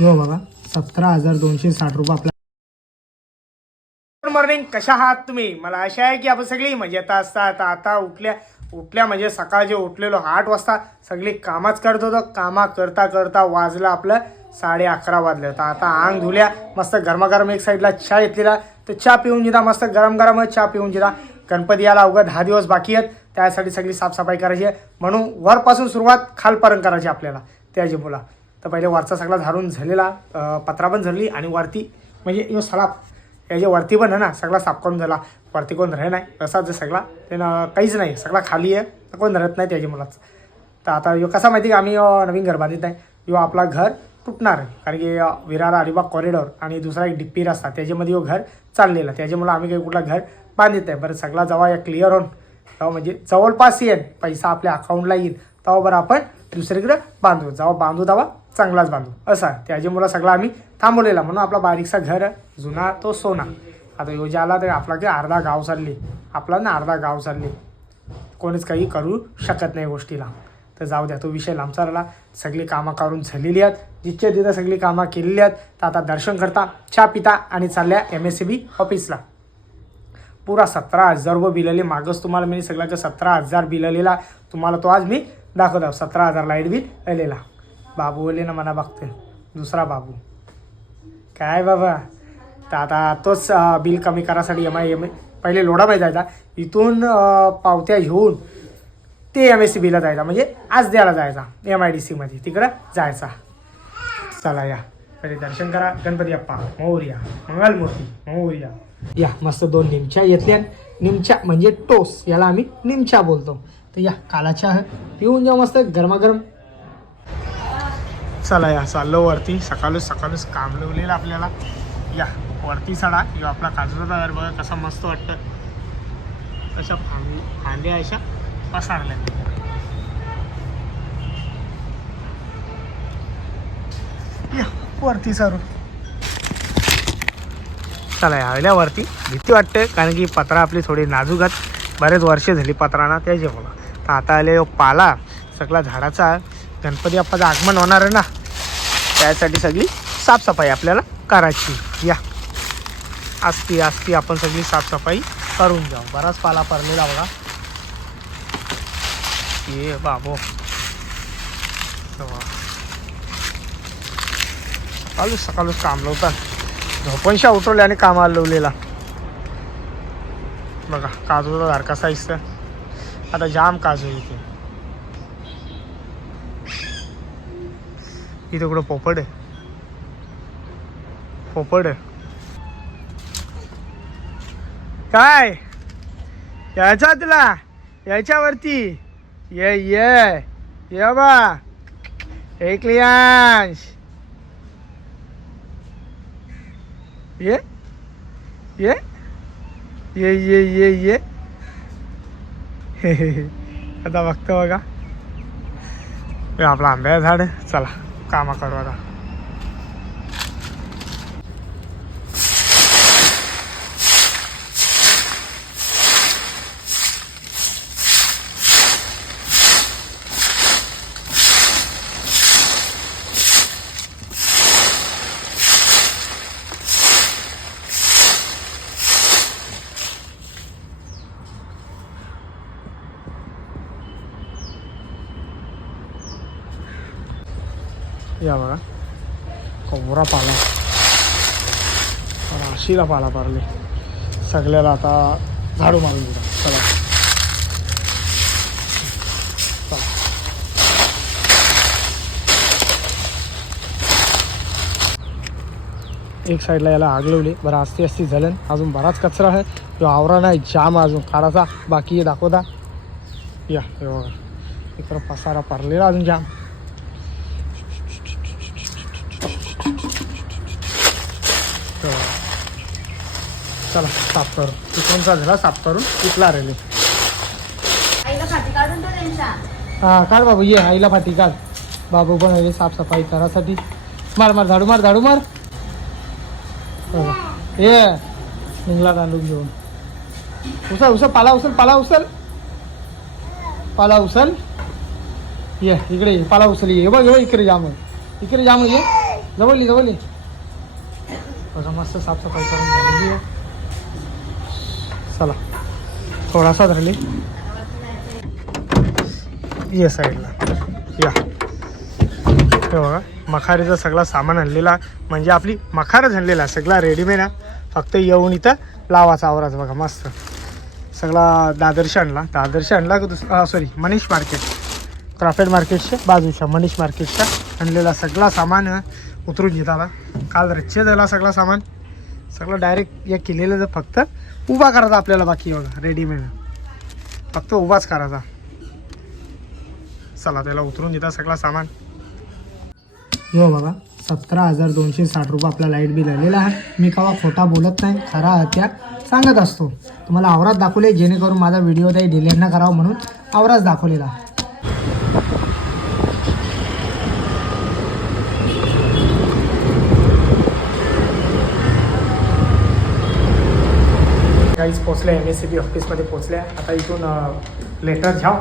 हो बघा 17,260 रुपये आपल्या. गुड मॉर्निंग, कशा आहात तुम्ही? मला आशा आहे की आपण सगळी मजेत असतात. आता उठल्या म्हणजे सकाळचे उठलेलो 8 वाजता सगळी कामच करत होतो. कामा करता करता वाजलं आपलं 11:30 वाजलं. तर आता अंग धुल्या, मस्त गरमागरम एक साईडला चहा घेतलेला, तर चहा पिऊन जिरा, मस्त गरम गरमच चहा पिऊन जिरा. गणपती याला अवघा 10 दिवस बाकी आहेत, त्यासाठी सगळी साफसफाई करायची आहे. म्हणून वरपासून सुरुवात खालपर्यंत करायची आपल्याला त्याची मुला. तर पहिले वरचा सगळा झाडून झालेला, पत्रा पण झाली आणि वरती म्हणजे यो सलाब याच्या वरती पण आहे ना सगळा साफ करून झाला. वरती कोण राह नाही असाच सगळा, त्यानं काहीच नाही, सगळा खाली आहे, कोण राहत नाही त्याच्या मुलाचं. तर आता यो कसा माहिती का, आम्ही नवीन घर बांधित आहे. यो आपला घर तुटणार आहे, कारण की विरार अलिबाग कॉरिडॉर आणि दुसरा एक डिप्पी रस्ता त्याच्यामध्ये यो घर चाललेला, त्याच्यामुळं आम्ही काही कुठला घर बांधित आहे. बरं सगळा जेव्हा या क्लिअर होऊन तेव्हा म्हणजे जवळपास येईल, पैसा आपल्या अकाउंटला येईल, तेव्हा बरं आपण दुसरीकडे बांधू. जेव्हा बांधू तेव्हा चांगलाच बांधू असा. त्याच्यामुळं सगळं आम्ही थांबवलेला. म्हणून आपला बारीकसा घर जुना तो सोना. आता योजना आला तर आपला की अर्धा गाव चालली, आपला ना अर्धा गाव चालली, कोणीच काही करू शकत नाही गोष्टीला. तर जाऊ द्या, तो विषय लांबचा राहिला. सगळी कामं करून झालेली आहेत, जिथच्या तिथं सगळी कामं केलेली आहेत. तर आता दर्शन करता, चहा पिता आणि चालल्या MSCB ऑफिसला. पुरा 17,000 रुपये बिल आले. मागच तुम्हाला मी सगळं का 17,000 बिल आलेला, तुम्हाला तो आज मी दाखवतो. 17,000 लाईट बिल आलेला. बाबू बोलले ना मना बघते, दुसरा बाबू काय बाबा. तर आता तोच बिल कमी करायसाठी एम पहिले लोढा माहीत जायचा, इथून पावत्या घेऊन ते MSCBला जायचा, म्हणजे आज द्यायला जायचा MIDCमध्ये, तिकडं जायचा. चला या पहिले दर्शन करा. गणपती बाप्पा मोरया, मंगलमूर्ती मोरया. या मस्त 2 निमच्या घेतल्या. निमच्या म्हणजे टोस, याला आम्ही निमच्या बोलतो. तर या कालाच्या पिऊन जा मस्त गरमागरम. चला या चाललो वरती. सकाळच काम लावलेलं आपल्याला. या वरती चढा. यो आपला काजूचा तयार बघा कसा मस्त वाटतं. अशा फांद्या अशा पसारल्या. या वरती सरू. चला यावेळेला वरती भीती वाटते, कारण की पत्रा आपली थोडी नाजूक आहेत, बरेच वर्ष झाली पत्राना त्याचे बोला. तर आता आले पाला सगळा झाडाचा. गणपती बाप्पाचं आगमन होणार आहे ना, त्यासाठी सगळी साफसफाई आपल्याला करायची. या आस्ती आपण सगळी साफसफाई करून जाऊ. बराच पाला पडलेला बघा. ये बाबो सकाळच काम लावतात. झोपणशा उठवल्याने कामाला लावलेला बघा. काजूचा झाड कसा दिसतं. आता जाम काजू इथे. इथे कुठं पोपट आहे. काय यायचा तुला? यायच्यावरती ये बा एक लियांश. ये आता बघतो बघा. आपला आंब्याचं झाड. चला कामा करू आता. या बघा कोवरा पाला, राशीला पाला पारले. सगळ्याला आता झाडू मारून दिला. चला एक साईडला याला आग लावली. बरं आस्ती झालं. अजून बराच कचरा आहे, तो आवरा नाही जाम अजून काढायचा बाकी आहे. दाखवता या बघा इकडं पसारा पारलेला अजून जाम. चला साफ करू. तिकडूनचा झाला साफ करून इथला राहिले. हां काढ बाबू, ये आईला फाटी काढ. बाबू पण आले साफसफाई करायसाठी. मार झाडू मार. ये निघला तांदूळ घेऊन. उचल पाला उचल. ये इकडे पाला उचल. ये बघ इकडे जाम ये. जवळ बघा मस्त साफसफाई करून झालेली आहे. चला थोडासा धरली या साईडला या. हे बघा मखारीचं सगळं सामान आणलेला म्हणजे आपली मखारच आणलेला सगळा रेडीमेड आहे. फक्त येऊन इथं लावाचा आवराचा. बघा मस्त सगळा दादरशी आणला का दुसरा सॉरी मनीष मार्केट क्राफ्टेड मार्केटच्या बाजूच्या मनीष मार्केटच्या आणलेला सगळा सामान उतरून घेताला. काल रच्चे झाला सगळा सामान सगळं डायरेक्ट या केलेलं जर फक्त उभा करायचा आपल्याला. बाकी बघा रेडीमेड फक्त उभाच करायचा. चला त्याला उतरून देता सगळा सामान. हो बघा 17,260 रुपये आपला लाईट बिल आलेला आहे. मी केव्हा खोटा बोलत नाही, खरा हत्या सांगत असतो. तुम्हाला आवरात दाखवले जेणेकरून माझा व्हिडिओ काही डिलीट न करावा म्हणून आवराच दाखवलेला. काहीच पोचल्या MSCB ऑफिसमध्ये पोचल्या. आता इथून लेटर घ्याव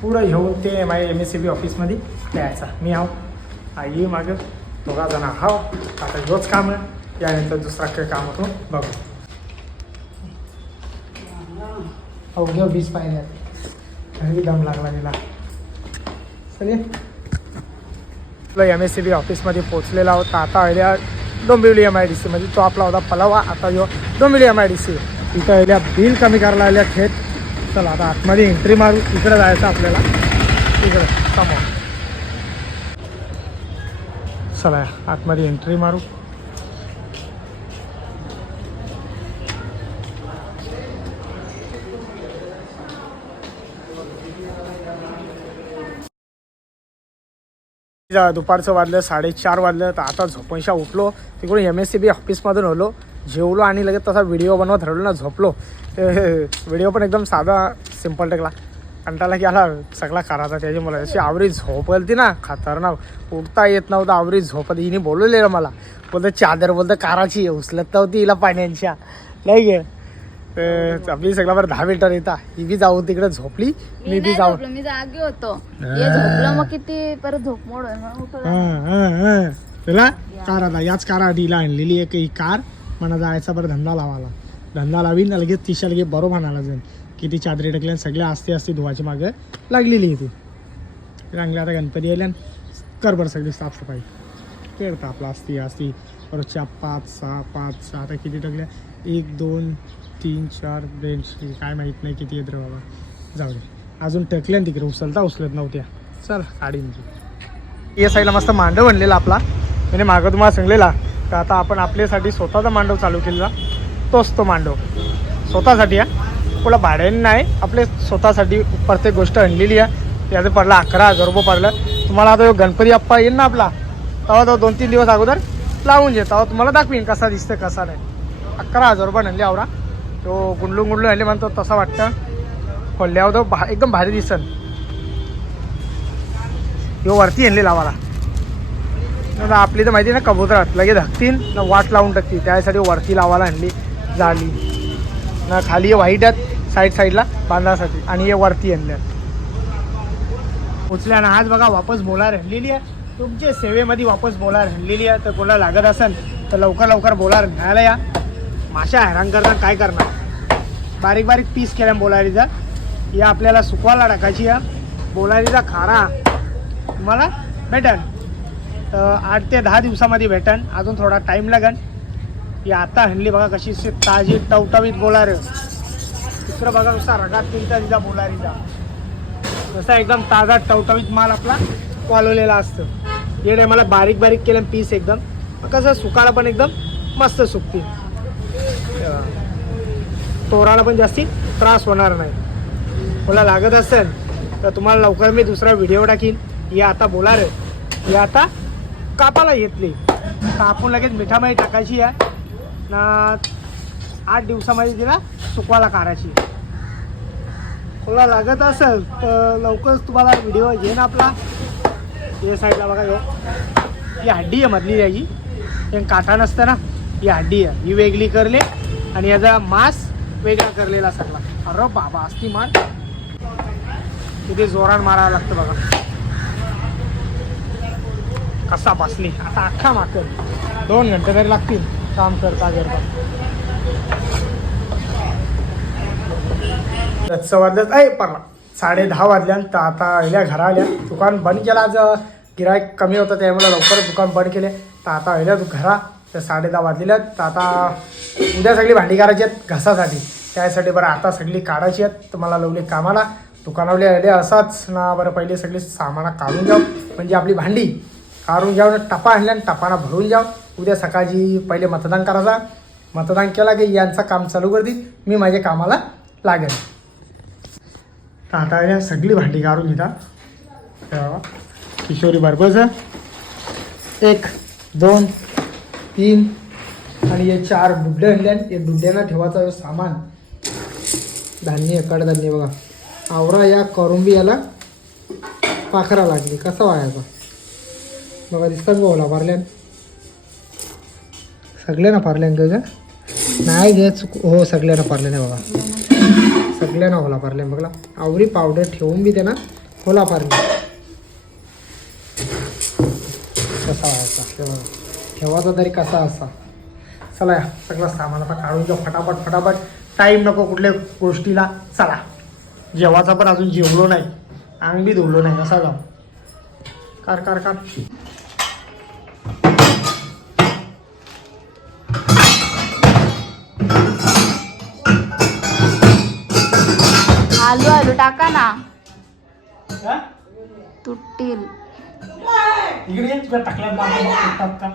पुढं घेऊन ते माझ्या MSCB ऑफिसमध्ये द्यायचा. मी आहो आई मागं दोघा जण हाव. आता रोज काम आहे यानंतर दुसरा काही काम होतो बघू. अवघ्या 20 पाहिल्या आणि दम लागला गेला. चले MSCB ऑफिसमध्ये पोचलेला होता. आता आल्या डोंबिवली MIDC मध्ये. तो आपला होता पलावा, आता यो डोंबिवली MIDC. इथं आल्या बिल कमी करायला आल्या थेट. चला आता आतमध्ये एंट्री मारू. इकडं जायचं आपल्याला, इकडं समोर. चला आतमध्ये एंट्री मारू. दुपारचं वाजलं 4:30 वाजलं. तर आता झोपणशा उठलो तिकडून MSCB ऑफिसमधून आलो, जेवलो आणि लगेच तसा व्हिडिओ बनवत राहिलो ना झोपलो. व्हिडिओ पण एकदम साधा सिम्पल टाकला. कंटाळा की आला सगळा करायचा. त्याची मला अशी आवरी झोप आली ना खतरनाक. उठता येत नव्हतं, आवरी झोप. हिने बोलवलेलं मला, बोलतं चादर बोलतं काराची उचलत नव्हती हिला पाण्याच्या. नाही गे आपली सगळा बरं 10 मिनिटं येता. ही बी जाऊन तिकडे झोपली, मी बी जाऊन मी जागे होतो. झोपलं मग किती परत झोप मोड तुला कार आता याच कार आधीला आणलेली आहे की कार मला जायचा बरं धंदा लावायला. धंदा लावीन लगेच तिशा लगेच बरोबर म्हणाला जाईल. किती चादरी टाकल्या सगळ्या आस्ते धुवायची मागं लागलेली आहे ती चांगली. आता गणपती आल्या कर बरं सगळी साफसफाई करता आपला असती रोजच्या 5, 6, 5, 6 आता किती टाकल्या 1, 2, 3, 4 बेंच काय माहीत नाही किती येत रे बाबा. जाऊ दे अजून टकल्या तिकडे उचलत नव्हत्या. चल काढीन या साईडला मस्त मांडव बनलेला आपला. म्हणजे मागं तुम्हाला सांगलेला तर आता आपण आपल्यासाठी स्वतःचा मांडव चालू केलेला. तोच तो मांडव स्वतःसाठी आहे, कोणा भाड्याने नाही, आपले स्वतःसाठी प्रत्येक गोष्ट आणलेली आहे. त्याचं पडलं 11,000 रुपये पडलं. तुम्हाला आता गणपती बाप्पा येईल ना आपला तेव्हा तो 2-3 दिवस अगोदर लावून घे, तेव्हा तुम्हाला दाखवीन कसा दिसतं कसा नाही. 11,000 रुपये आणले आवरा. तो गुंडलून आणले म्हणतो तसं वाटतं. खोलल्यावर तो एकदम भारी दिसन. यो वरती आणले लावाला. आपली तर माहिती आहे ना कबुतरात लगेच धकतीन ना वाट लावून टाकतील, त्यासाठी वरती लावायला आणली जाळी ना. खाली हे व्हाईट आहेत साईडला बांधासाठी आणि हे वरती आणल्या उचल्या ना. आज बघा वापस बोलार आणलेली आहे. तुमच्या सेवेमध्ये वापस बोलार आणलेली आहे. तर कोणाला लागत असेल तर लवकर बोलार न्यायला या. माशा हैराण करता काय करणार. बारीक पीस केल्या बोलारीचा. या आपल्याला सुकवायला टाकायची आहे. बोलारीचा खारा तुम्हाला भेटन 8 ते 10 दिवसामध्ये भेटन. अजून थोडा टाईम लागन. ही आता हणली बघा कशी ताजी टवटवीत बोलार. तिकडं बघा नुसता रगात तिचा तिचा बोलारीचा जसा एकदम ताजा टवटवीत माल आपला वालवलेला असतं. हे टायमाला बारीक केलं पीस एकदम कसं सुकायला पण एकदम मस्त सुकतील. तोराला पण जास्ती त्रास होणार नाही. मला लागत असेल तर तुम्हाला लवकर मी दुसरा व्हिडिओ टाकीन. हे आता बोलार हे आता कापाला घेतली कापून लगेच मिठामध्ये टाकायची आहे ना. 8 दिवसामध्ये तिला सुकवायला काढायची. तुला लागत असेल तर लवकरच तुम्हाला व्हिडिओ घेईन आपला. या साईडला बघा ही हड्डी आहे मधली त्याची. हे काटा नसतं ना, ही हड्डी आहे. ही वेगळी करले आणि याचा मांस वेगळा करलेला सगळा. अरे बाबा असती मान किती जोरान मारावं लागतं बघा. कसा बसली आता अख्खा मागत 2 घंटे तरी लागतील काम करता करता. वाजल्यात आहे परवा 10:30 वाजल्यानंतर आता पहिल्या घरा आल्या. दुकान बंद केलं आज, गिराईक कमी होतं त्यामुळे लवकर दुकान बंद केले. तर आता पहिल्या घरा तर 10:30 वाजलेल्या. तर आता उद्या सगळी भांडी करायची आहेत घासासाठी, त्यासाठी बरं आता सगळी काढायची आहेत. तर मला लावली कामाला दुकानावले आले असाच ना. बरं पहिले सगळी सामाना काढून जाऊ, म्हणजे आपली भांडी काढून घ्यावं, टप्पा आणल्या आणि टपाना भरून जाऊ. उद्या सकाळची पहिले मतदान करायचा. मतदान केला की यांचं काम चालू करतील, मी माझ्या कामाला लागेल. तर आता सगळी भांडी काढून घेतात. किशोरी बरोबरच 1 2 3 आणि हे 4 डुबडे आणले. हे डुबड्यांना ठेवायचं सामान, धान्य कडधान्य बघा. आवरा या करून बी याला पाखरा लागली, कसा व्हायचा बघा. दिसतात बोला पारल्यान, सगळ्यांना पारल्यान का नाही घे हो, सगळ्यांना पारल्याने बघा. सगळ्यांना होला पारल्यान बघला. आवरी पावडर ठेवून बी त्यांना होला पारले. कसा व्हायचा ठेवायचा तरी कसा असा. चला या सगळं सामान आता काढून घेऊ फटाफट फटाफट. टाईम नको कुठल्या गोष्टीला. चला जेवायचा पण अजून जेवलो नाही, अंग बी धुवलो नाही. असा जाऊ कार कार कार. आलू आलू टाका ना, तुटतील. इकडे तुला टाकल्यात का.